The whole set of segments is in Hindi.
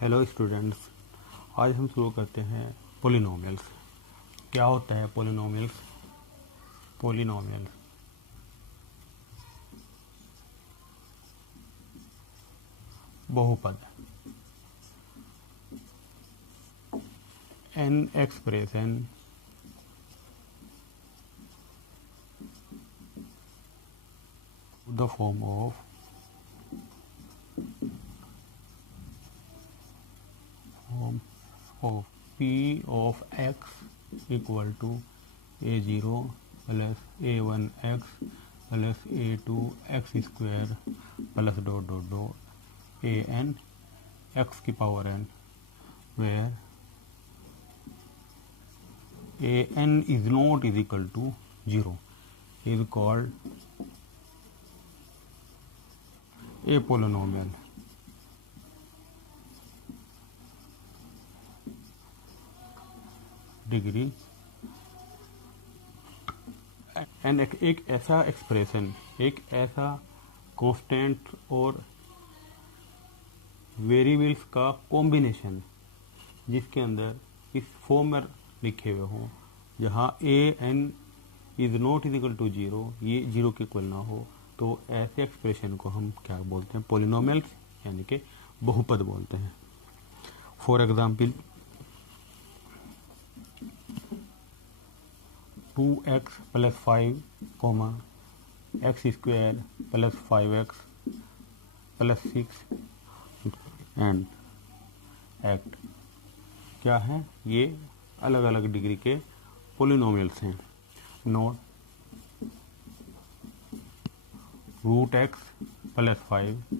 हेलो स्टूडेंट्स, आज हम शुरू करते हैं पोलिनोमियल्स। क्या होता है पोलिनोमियल्स? पोलिनोमियल्स बहुपद। An expression the form of p of x equal to a0 plus a1x plus a2x square plus dot dot dot an x की power n, where an is not is equal to 0 is called a polynomial. Degree and एक ऐसा एक्सप्रेशन, एक ऐसा कांस्टेंट और वेरिएबल्स का कॉम्बिनेशन जिसके अंदर इस फॉर्म में लिखे हुए हों, जहाँ a n is not is equal to 0, ये 0 के इक्वल ना हो, तो ऐसे एक्सप्रेशन को हम क्या बोलते हैं? पोलिनोमियल्स, यानी कि बहुपद बोलते हैं। For example 2x plus 5 comma x square plus 5x plus 6 and एक्ट क्या है? ये अलग अलग डिग्री के पोलिनोमियल्स हैं। Note root x plus 5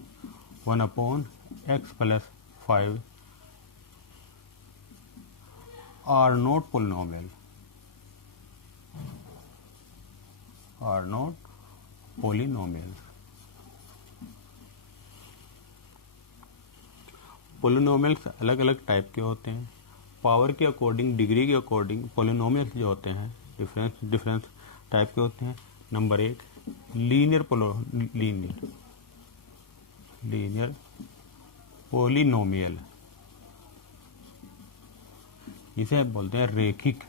1 upon x plus 5 are not polynomial, are not polynomial. Polynomials अलग अलग टाइप के होते हैं। पावर के अकॉर्डिंग, डिग्री के अकॉर्डिंग पोलिनोमियल्स जो होते हैं डिफरेंस टाइप के होते हैं। नंबर 1 लीनियर पोलिनोमियल, इसे बोलते हैं रैखिक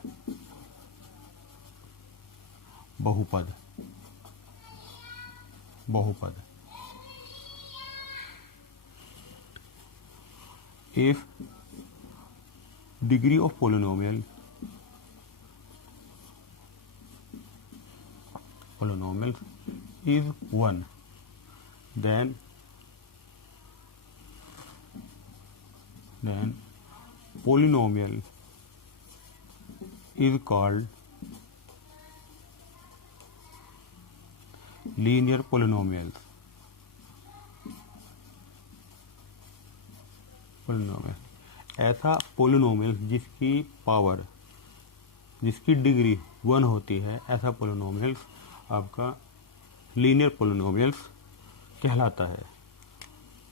बहुपद। If degree of polynomial is 1, then polynomial is called linear polynomial। ऐसा पोलिनोमियल जिसकी पावर, जिसकी डिग्री 1 होती है, ऐसा पोलिनोमियल्स आपका लीनियर पोलिनोमियल्स कहलाता है।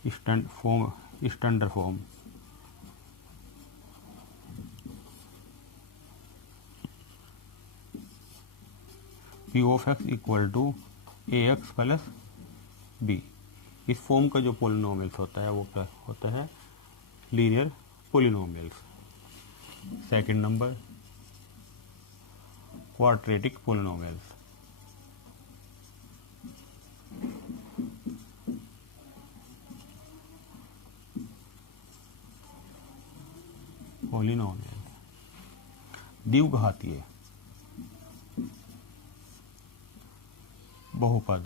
Standard form p of x equal to a x plus b. इस फॉर्म का जो पोलिनोमियल्स होता है वो क्या होता है? Linear polynomials. Second number quadratic polynomials. द्विघातीय बहुपद।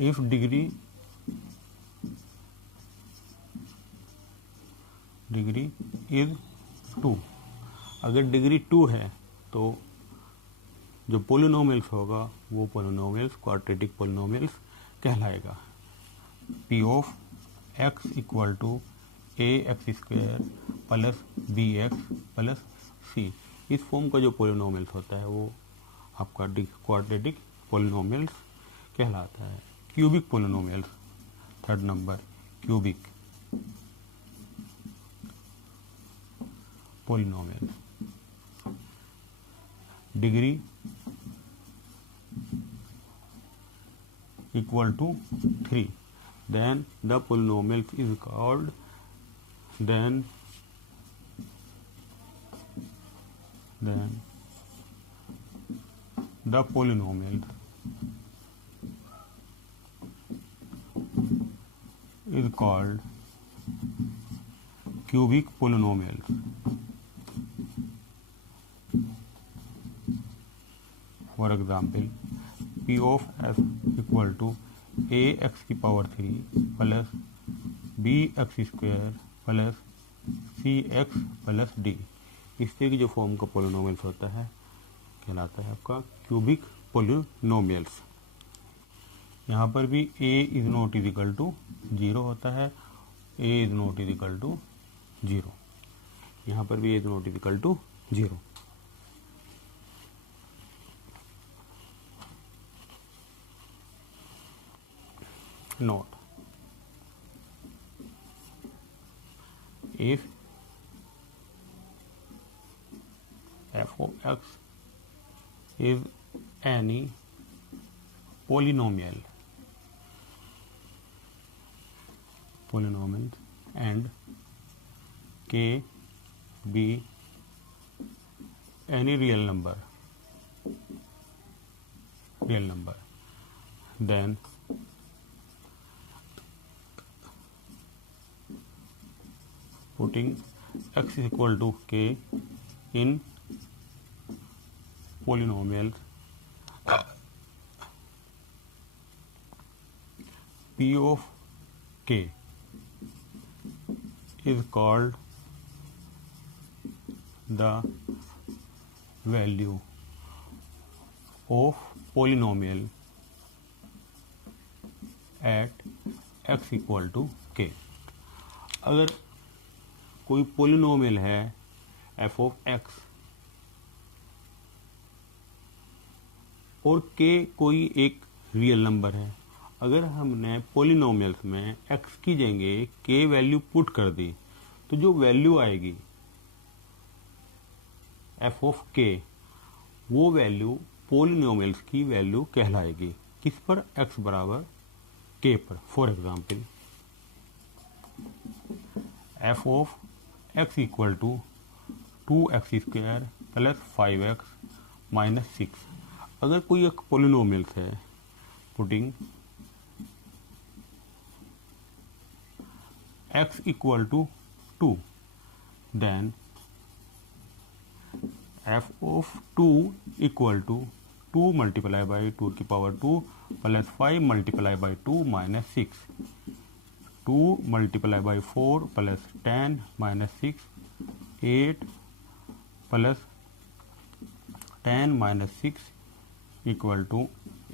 इफ डिग्री इज 2, अगर डिग्री 2 है तो जो पोलिनोमियल्स होगा वो पोलिनोमियल्स क्वाड्रेटिक पोलिनोमियल्स कहलाएगा। P of x equal to a x square plus b x plus c, इस फॉर्म का जो पोलिनोमियल्स होता है वो आपका क्वाड्रेटिक पोलिनोमियल्स कहलाता है। Cubic polynomials, third number cubic polynomial, degree equal to 3, then the polynomial is called, then the polynomial is called cubic polynomials. For example, P of s equal to ax की power 3 plus bx square plus cx plus d, इस तरह की जो फॉर्म का पोलिनोमियल्स होता है कहलाता है आपका क्यूबिक पोलिनोमियल्स। यहाँ पर भी a is not is equal to 0 होता है, a is not is equal to 0, यहाँ पर भी a is not is equal to 0। Note, if f of x is any polynomial and k be any real number, then putting x is equal to k in polynomials p of k is called the value of polynomial at x equal to k। अगर कोई पोलिनोमियल है f ऑफ x और k कोई एक रियल नंबर है, अगर हमने पोलिनोमियल्स में x की जगह k वैल्यू पुट कर दी तो जो वैल्यू आएगी f ऑफ k वो वैल्यू पोलिनोमियल्स की वैल्यू कहलाएगी। किस पर? x बराबर k पर। For example f of x equal to 2x square plus 5x minus 6, अगर कोई एक पोलिनोमियल्स है, putting x equal to 2, then f of 2 equal to 2 multiply by 2 की power 2 plus 5 multiply by 2 minus 6, 2 multiply by 4 plus 10 minus 6, 8 plus 10 minus 6 equal to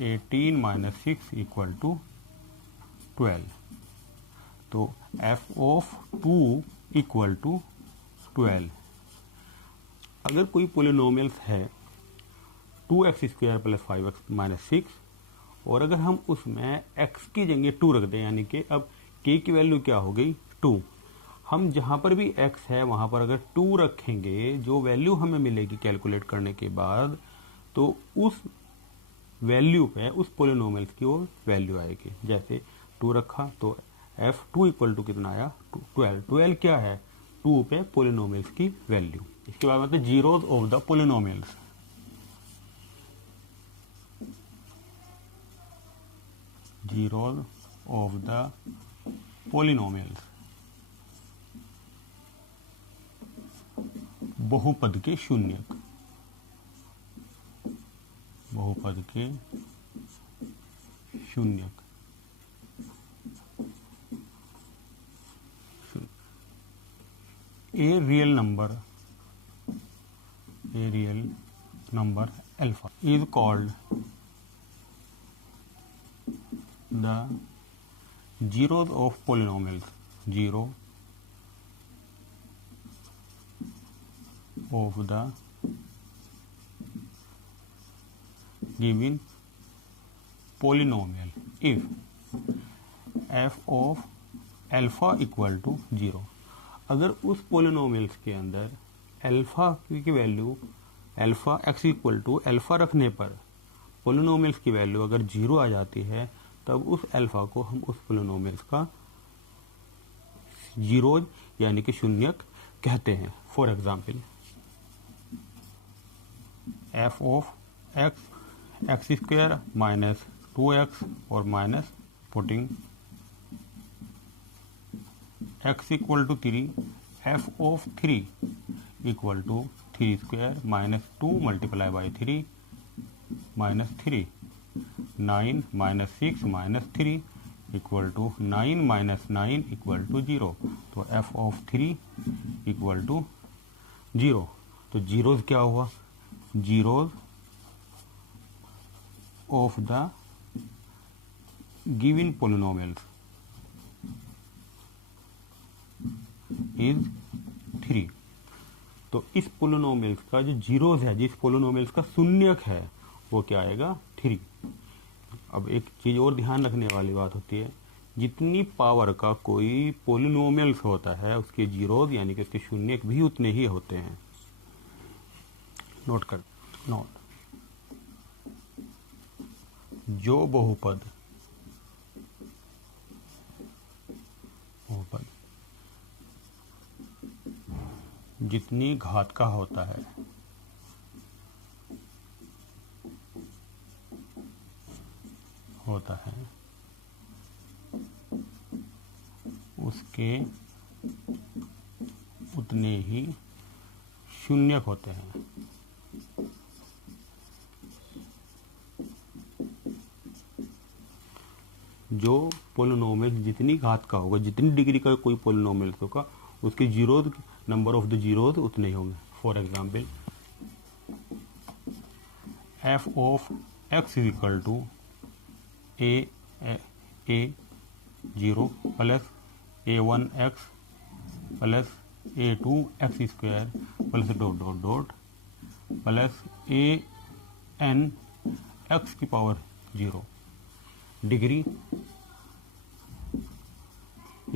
18 minus 6 equal to 12। तो f ऑफ 2 इक्वल टू 12। अगर कोई पोलिनोमियल्स है 2x square plus 5x minus 6 और अगर हम उसमें x की जगह 2 रख दें, यानी कि अब k की वैल्यू क्या हो गई 2, हम जहाँ पर भी x है वहाँ पर अगर 2 रखेंगे, जो वैल्यू हमें मिलेगी कैलकुलेट करने के बाद, तो उस वैल्यू पे उस पोलिनोमियल्स की वो वैल्यू आएगी। जैसे 2 रखा तो f2 इक्वल टू कितना आया 12। 12 क्या है 2 पे पोलिनोमियल्स की वैल्यू। इसके बाद मतलब zeros of the polynomials. Zeros of the polynomials, बहुपद के शून्यक, बहुपद के शून्यक। A real number alpha is called the zeros of polynomials, zero of the given polynomial if f of alpha equal to 0। अगर उस पोलिनोमियल्स के अंदर अल्फा की value alpha x equal to alpha रखने पर पोलिनोमियल्स की वैल्यू अगर 0 आ जाती है, तब उस अल्फा को हम उस पोलिनोमियल्स का जीरोज यानी कि शून्यक कहते हैं। For example f of x square minus 2x और minus putting x equal to 3, f of 3 equal to 3 square minus 2 multiply by 3 minus 3, 9 minus 6 minus 3 equal to 9 minus 9 equal to 0। तो एफ ऑफ 3 इक्वल टू 0। तो जीरोज क्या हुआ? Zeros of the given polynomials is 3। तो इस पोलिनोमियल्स का जो जीरोज है, जिस पोलिनोमियल्स का शून्यक है, वो क्या आएगा? 3। अब एक चीज और ध्यान रखने वाली बात होती है, जितनी पावर का कोई पोलिनोमियल्स होता है उसके जीरोज यानी कि उसके शून्यक भी उतने ही होते हैं। नोट कर, नोट, जो बहुपद जितनी घात का होता है उसके उतने ही शून्यक होते हैं। जो पोलिनोमियल जितनी घात का होगा, जितनी डिग्री का कोई पोलिनोमियल होगा, उसके zeros number of the zeros उतने ही होंगे। For example f of x is equal to a 0 plus a1 x plus a2 x square plus dot dot dot plus an x की power 0 degree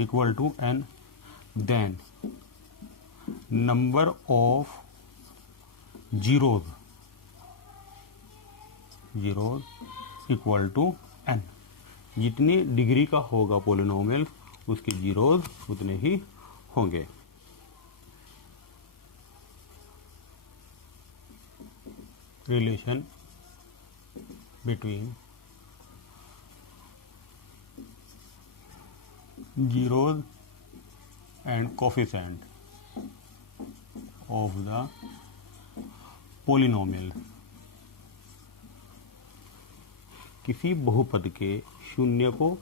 equal to n, then number of zeros equal to n। जितनी डिग्री का होगा पोलिनोमियल उसके जीरोज उतने ही होंगे। Relation between zeros and coefficient of the polynomial. किसी बहुपद के शून्यकों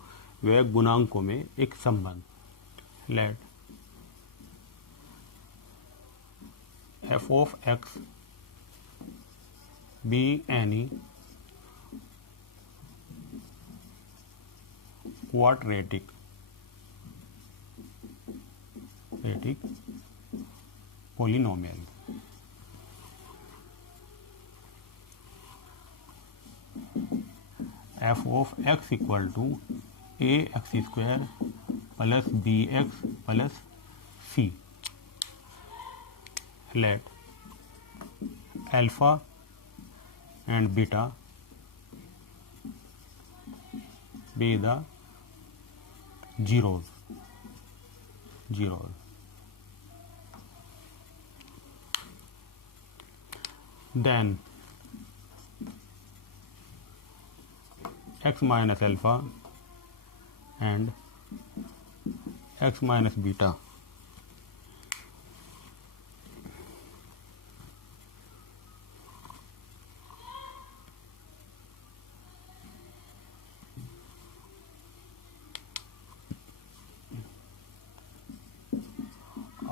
व गुणांकों में एक संबंध। Let f of x be any quadratic polynomial. F of x equal to a x square plus b x plus c. Let alpha and beta be the zeros. Then x minus alpha and x minus beta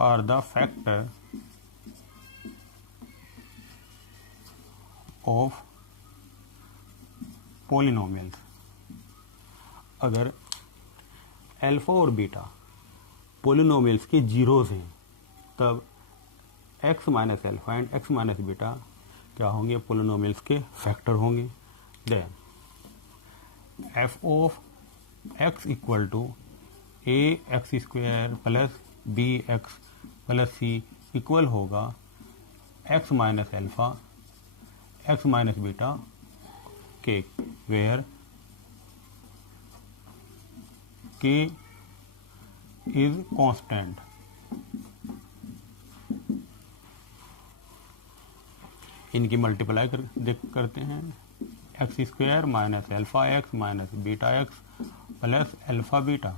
are the factor of polynomials. अगर अल्फा और बीटा पोलिनोमियल्स के जीरोज हैं तब x minus alpha and x minus beta क्या होंगे? पोलिनोमियल्स के फैक्टर होंगे। Then f of x equal to a x square plus b x plus c equal होगा x minus alpha x minus beta k, where k is constant, इनकी मल्टीप्लाई करते हैं। X square minus alpha x minus beta x plus alpha beta,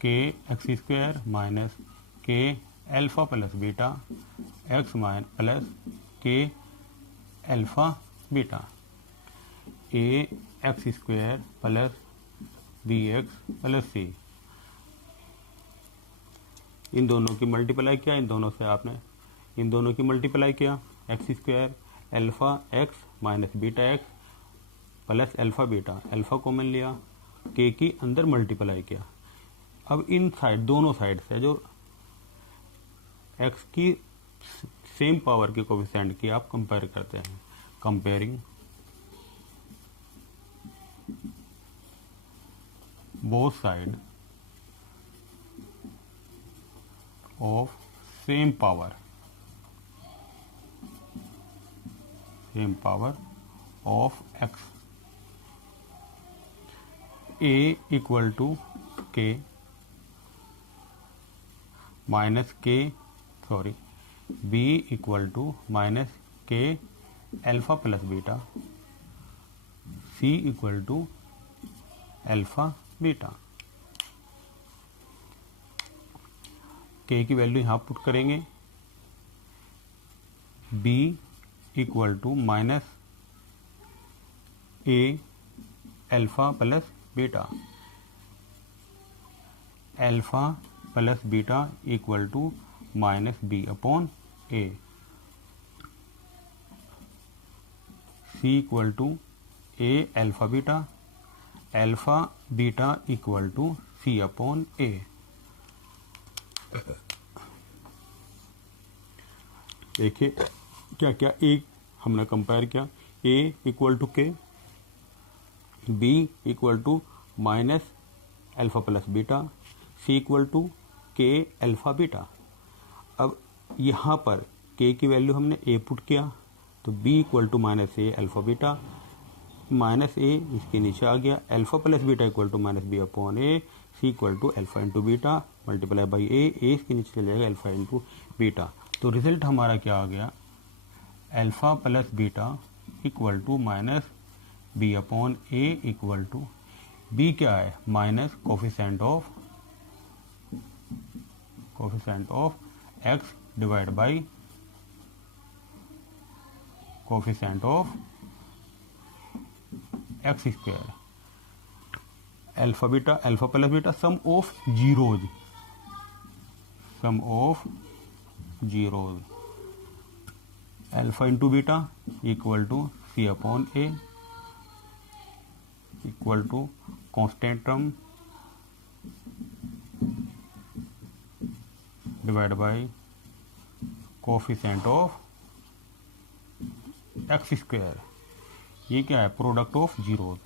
के x square minus k alpha plus beta x minus plus k alpha beta, a x square plus b x plus c. इन दोनों की मल्टीप्लाई किया, इन दोनों से आपने इन दोनों की मल्टीप्लाई किया, x square alpha x minus beta x plus alpha beta, alpha common लिया, के की अंदर मल्टीप्लाई किया। अब इन साइड दोनों साइड से जो एक्स की सेम पावर के कोफिशिएंट की आप कंपेयर करते हैं। Comparing both side of same power of x, a equal to k minus k sorry b equal to minus k alpha plus beta, c equal to alpha beta. के की वैल्यू यहां पुट करेंगे, b equal to minus a alpha plus beta, alpha plus beta equal to minus b upon a, c equal to a alpha beta equal to c upon a. देखिए क्या क्या एक हमने कंपेयर किया, a equal to k, b equal to minus alpha plus beta, c equal to k alpha beta. अब यहाँ पर के की वैल्यू हमने ए पुट किया तो b equal to minus a alpha beta, minus a इसके नीचे आ गया, alpha plus beta equal to minus b upon a, c equal to alpha into beta multiply by a इसके नीचे चले जाएगा अल्फा इंटू बीटा। तो रिजल्ट हमारा क्या आ गया, alpha plus beta equal to minus b upon a equal to b क्या है minus coefficient of x divide by coefficient of x square, alpha plus beta sum of zeros, alpha into beta equal to c upon a equal to constant term divide by coefficient of x square. ये क्या है, प्रोडक्ट ऑफ जीरोज,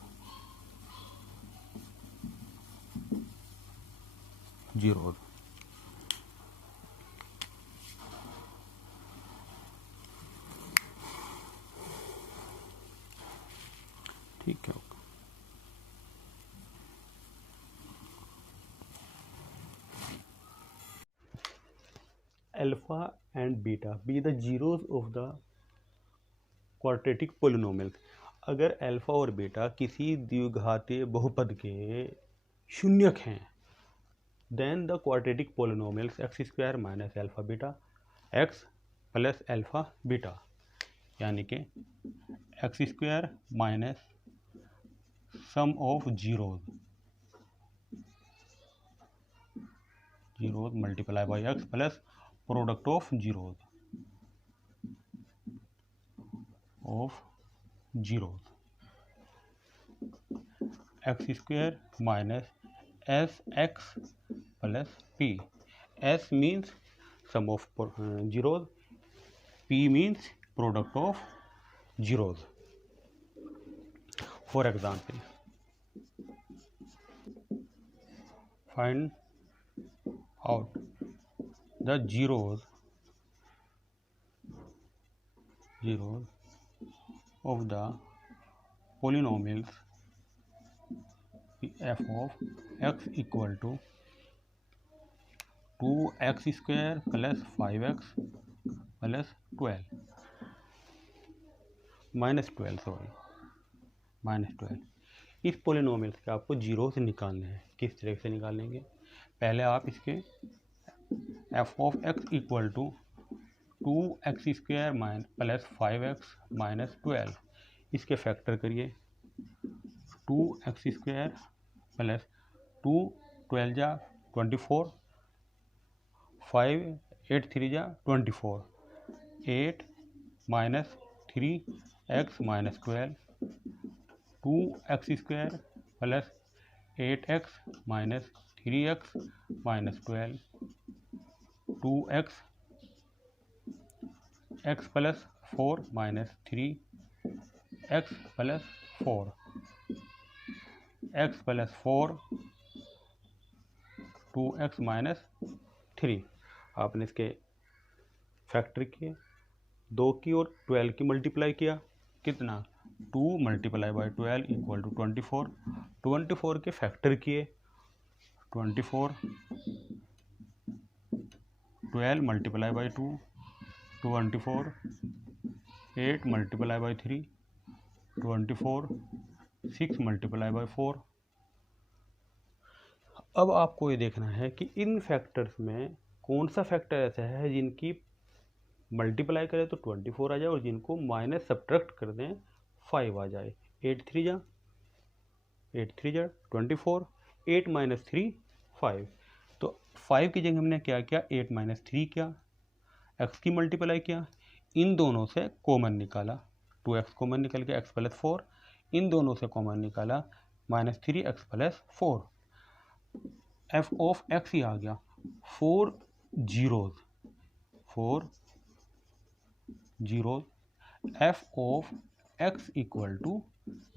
ठीक है। Alpha and beta be the zeros of the quadratic polynomial. अगर अल्फा और बीटा किसी द्विघातीय बहुपद के शून्यक हैं, then the quadratic polynomials x square minus alpha beta x plus alpha beta, यानी कि x square minus sum of zeros multiply by x plus product of zeros x square minus s x plus p. S means sum of zeros, p means product of zeros. For example, find out the zeros of the polynomials कि f of x equal to 2x² plus 5x plus 12 इस पोलिनोमियल के आपको जीरो से निकालने हैं। किस तरह से निकालेंगे? पहले आप इसके f of x equal to 2x² plus 5x minus 12 इसके फैक्टर करिए। 2x² प्लस 2 12 जा 24, 5 8 3 जा 24, 8 minus 3x minus 12, 2x² plus 8x minus 3x minus 12, 2x x plus 4 minus 3 x plus 4, x plus 4 2x minus 3। आपने इसके फैक्टर किए, 2 की और 12 की मल्टीप्लाई किया, कितना 2 मल्टीप्लाई बाई 12 इक्वल टू 24। 24 के फैक्टर किए, 24 12 multiply by 2 24, 8 multiply by 3 24, 6 multiply by 4। अब आपको ये देखना है कि इन फैक्टर्स में कौन सा फैक्टर ऐसा है जिनकी मल्टीप्लाई करें तो 24 आ जाए और जिनको माइनस सब्ट्रैक्ट कर दें 5 आ जाए। 8 3 जा 24, 8 माइनस 3 5। तो 5 की जगह हमने क्या किया, 8 माइनस 3 किया, x की मल्टीप्लाई किया, इन दोनों से कॉमन निकाला, 2x कॉमन निकल के x प्लस 4, इन दोनों से कॉमन निकाला minus 3x plus 4। F of x ही आ गया 4 zeros f of x equal to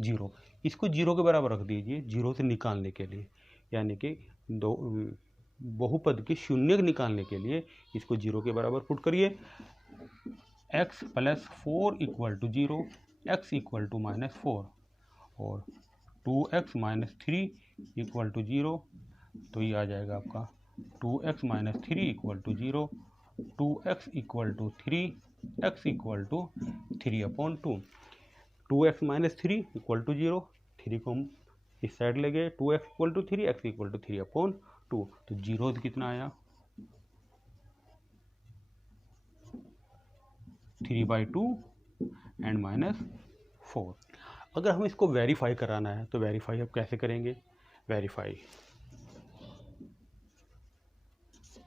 0। इसको 0 के बराबर रख दीजिए 0 से निकालने के लिए, यानी कि दो बहुपद के शून्य निकालने के लिए इसको 0 के बराबर पुट करिए। x plus 4 equal to 0, x equal to minus 4 और 2x माइनस 3 इक्वल टू 0। तो ये आ जाएगा आपका 2x minus 3 equal to 0, 2x equal to 3, x equal to 3/2। 2x minus 3 equal to 0, 3 को हम इस साइड ले गए, 2x equal to 3, x equal to 3/2। तो 0 कितना आया 3/2 एंड माइनस 4। अगर हम इसको वेरीफाई कराना है तो वेरीफाई अब कैसे करेंगे?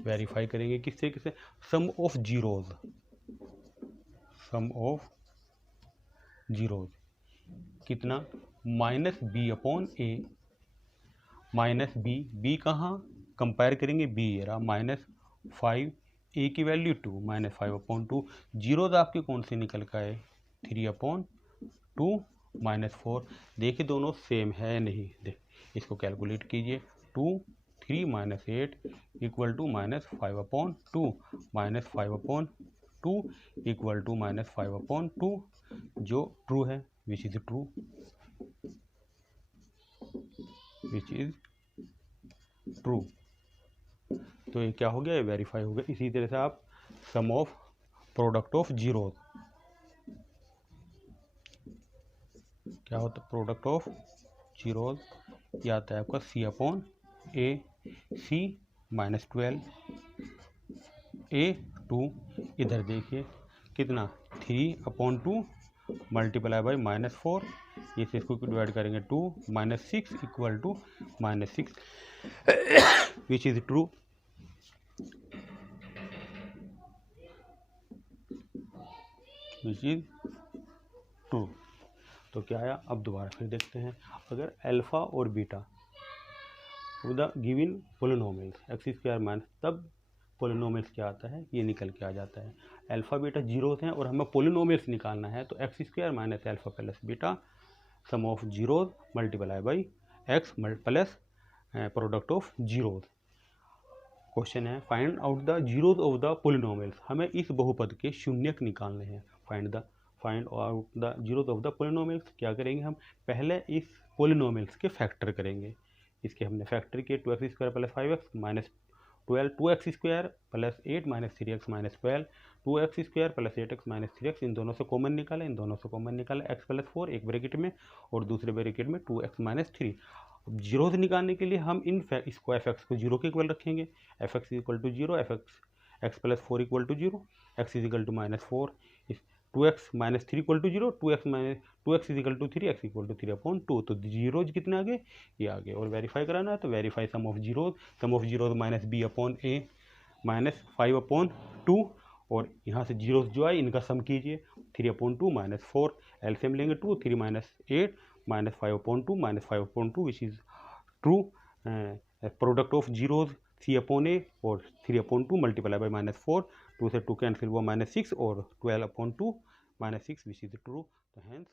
वेरीफाई करेंगे किस तरीके से? सम ऑफ जीरोज कितना माइनस b/a माइनस b कहाँ कंपेयर करेंगे? b ये रहा माइनस 5, a की वैल्यू 2 माइनस 5/2। जीरोज आपके कौन से निकल के आए? 3/2 माइनस 4। देखिए दोनों सेम है नहीं, देख इसको कैलकुलेट कीजिए। 2 3 minus 8 equal to minus 5/2 minus 5/2 equal to minus 5/2 जो ट्रू है, विच इज ट्रू। तो ये क्या हो गया? ये वेरीफाई हो गया। इसी तरह से आप सम ऑफ प्रोडक्ट ऑफ जीरोज, क्या होता है प्रोडक्ट ऑफ जीरोज? ये आता है आपका c/a, c माइनस 12 a2। इधर देखिए कितना 3/2 मल्टीप्लाई बाई माइनस 4, इसे इसको डिवाइड करेंगे 2 minus 6 equal to minus 6 which is true. तो क्या आया? अब दोबारा फिर देखते हैं। अगर अल्फा और beta the given polynomials x² minus, तब पोलिनोमियल्स क्या आता है? ये निकल के आ जाता है। अल्फा बीटा जीरोज हैं और हमें पोलिनोमियल्स निकालना है, तो x² minus alpha plus beta sum of zeros multiply by x plus product of zeros. Question है find out the zeros of the polynomials. हमें इस बहुपद के शून्यक निकालने हैं। Find out the zeros of the polynomials. क्या करेंगे हम? पहले इस पोलिनोमियल्स के फैक्टर करेंगे। इसके हमने फैक्टर किए 2x² plus 5x minus 12 2x² plus 8 minus 3x minus 12 2x² plus 8x minus 3x, इन दोनों से कॉमन निकाला, इन दोनों से कॉमन निकाला, x प्लस 4 एक ब्रैकेट में और दूसरे ब्रैकेट में 2x माइनस 3। अब जीरोज निकालने के लिए हम इसको fx को 0 के इक्वल रखेंगे, fx equal to 0, x plus 4 equal to 0, x is equal to minus 4, 2x minus 3 equal to 0, 2x is equal to 3, x equal to 3/2। तो जीरोज कितने आ गए, ये आ गए। और वेरीफाई कराना है तो verify sum of zeros minus b/a minus 5/2, और यहाँ से जीरोज जो आए इनका सम कीजिए, 3/2 माइनस 4, एलसीएम लेंगे 2, 3 minus 8 minus 5/2 minus 5/2 which is true. Product of zeros c/a और 3/2 मल्टीप्लाई बाई माइनस 4, 2 से 2 कैंसिल हुआ माइनस 6 और 12/2 माइनस 6 विच इज ट्रू। तो हैंस